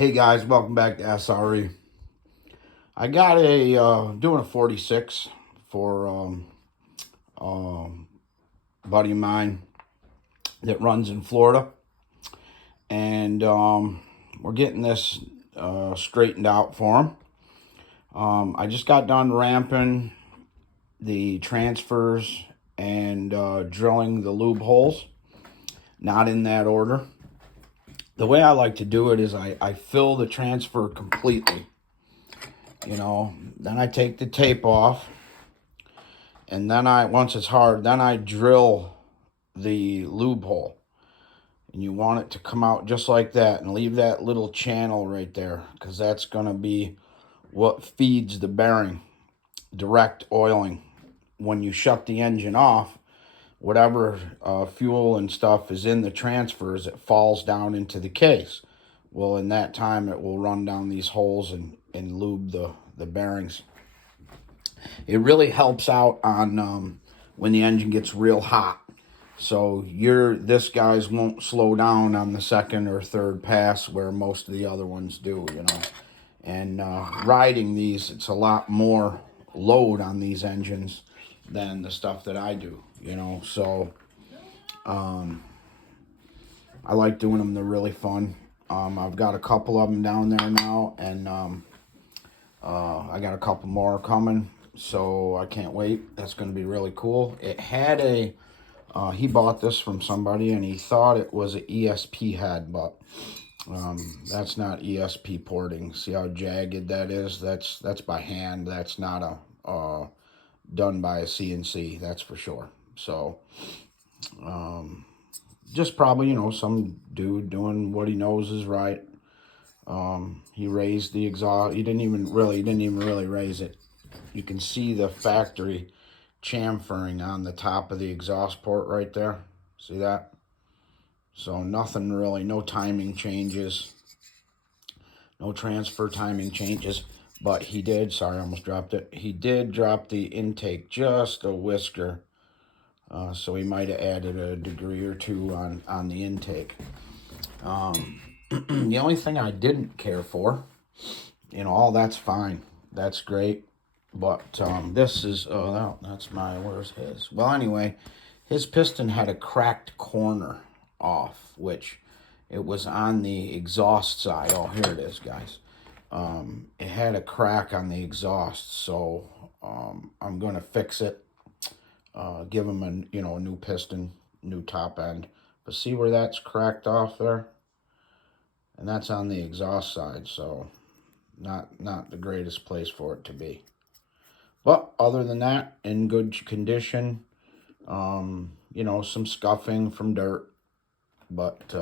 Hey guys, welcome back to SRE. I got doing a 46 for buddy of mine that runs in Florida, and we're getting this straightened out for him. I just got done ramping the transfers and drilling the lube holes, not in that order. The way I like to do it is I fill the transfer completely. Then I take the tape off, and then once it's hard, then I drill the lube hole. And you want it to come out just like that and leave that little channel right there, because that's going to be what feeds the bearing, direct oiling. When you shut the engine off, whatever fuel and stuff is in the transfers, it falls down into the case. Well, in that time, it will run down these holes and lube the bearings. It really helps out on when the engine gets real hot. So this guys won't slow down on the second or third pass where most of the other ones do, And riding these, it's a lot more load on these engines than the stuff that I do, So I like doing them. They're really fun. I've got a couple of them down there now, and I got a couple more coming, so I can't wait. That's going to be really cool. It had he bought this from somebody, and he thought it was an ESP head, but that's not ESP porting. See how jagged that is? That's by hand. That's not done by a CNC, that's for sure. So just probably, some dude doing what he knows is right. He raised the exhaust. He didn't even really raise it. You can see the factory chamfering on the top of the exhaust port right there. See that? So nothing really, no timing changes, no transfer timing changes. But he did, sorry, I almost dropped it. He did drop the intake just a whisker. So he might have added a degree or two on the intake. The only thing I didn't care for, all that's fine. That's great. But this is, where's his? Well, anyway, his piston had a cracked corner off, which it was on the exhaust side. Oh, here it is, guys. It had a crack on the exhaust, so I'm going to fix it. Give him a new piston, new top end. But see where that's cracked off there? And that's on the exhaust side, so not the greatest place for it to be. But other than that, in good condition. Some scuffing from dirt. But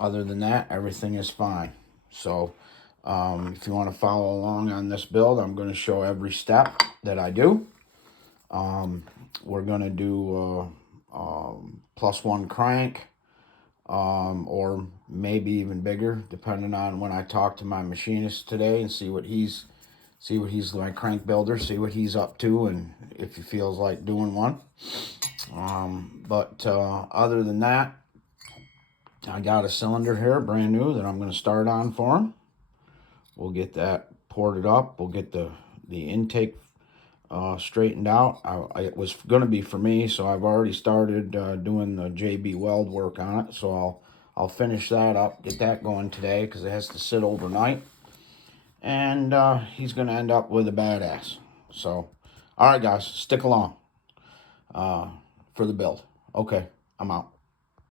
other than that, everything is fine. So if you want to follow along on this build, I'm going to show every step that I do. We're going to do +1 crank, or maybe even bigger, depending on when I talk to my machinist today and see what he's my crank builder, see what he's up to, and if he feels like doing one. But other than that, I got a cylinder here, brand new, that I'm going to start on for him. We'll get that ported up. We'll get the intake straightened out. It was going to be for me, so I've already started doing the JB Weld work on it. So I'll finish that up, get that going today, because it has to sit overnight. And he's going to end up with a badass. So, all right, guys, stick along for the build. Okay, I'm out.